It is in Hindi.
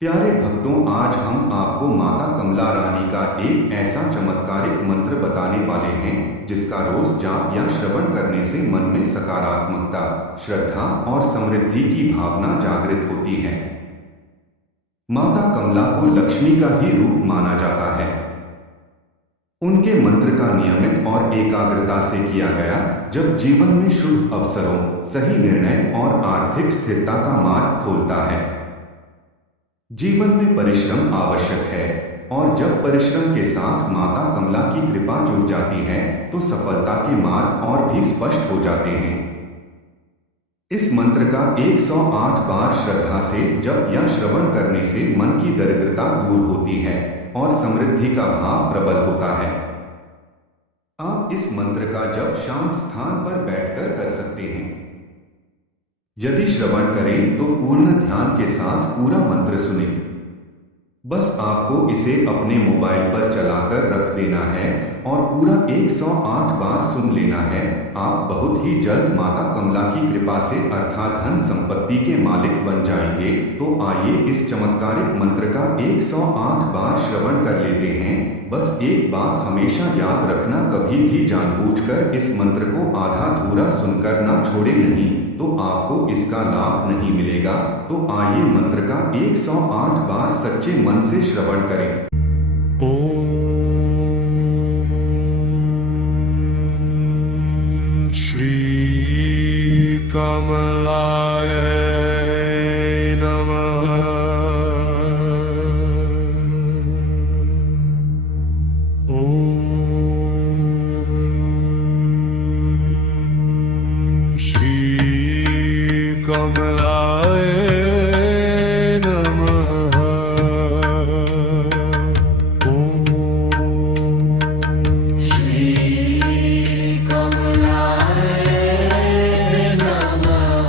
प्यारे भक्तों, आज हम आपको माता कमला रानी का एक ऐसा चमत्कारिक मंत्र बताने वाले हैं जिसका रोज जाप या श्रवण करने से मन में सकारात्मकता, श्रद्धा और समृद्धि की भावना जागृत होती है। माता कमला को लक्ष्मी का ही रूप माना जाता है। उनके मंत्र का नियमित और एकाग्रता से किया गया जब जीवन में शुभ अवसरों, सही निर्णय और आर्थिक स्थिरता का मार्ग खोलता है। जीवन में परिश्रम आवश्यक है और जब परिश्रम के साथ माता कमला की कृपा जुड़ जाती है तो सफलता के मार्ग और भी स्पष्ट हो जाते हैं। इस मंत्र का 108 बार श्रद्धा से जप या श्रवण करने से मन की दरिद्रता दूर होती है और समृद्धि का भाव प्रबल होता है। आप इस मंत्र का जप शांत स्थान पर बैठकर कर सकते हैं। यदि श्रवण करें तो पूर्ण ध्यान के साथ पूरा मंत्र सुनें। बस आपको इसे अपने मोबाइल पर चलाकर रख देना है और पूरा 108 बार सुन लेना है। आप बहुत ही जल्द माता कमला की कृपा से अर्थात धन संपत्ति के मालिक बन जाएंगे। तो आइए इस चमत्कारिक मंत्र का 108 बार श्रवण कर लेते हैं। बस एक बात हमेशा याद रखना, कभी भी जानबूझकर इस मंत्र को आधा अधूरा सुनकर ना छोड़े, नहीं तो आपको इसका लाभ नहीं मिलेगा। तो आइए मंत्र का 108 बार सच्चे मन से श्रवण करें। श्री कमलाय नमः। श्री कमलाय नमः। श्री कमलाय नमः।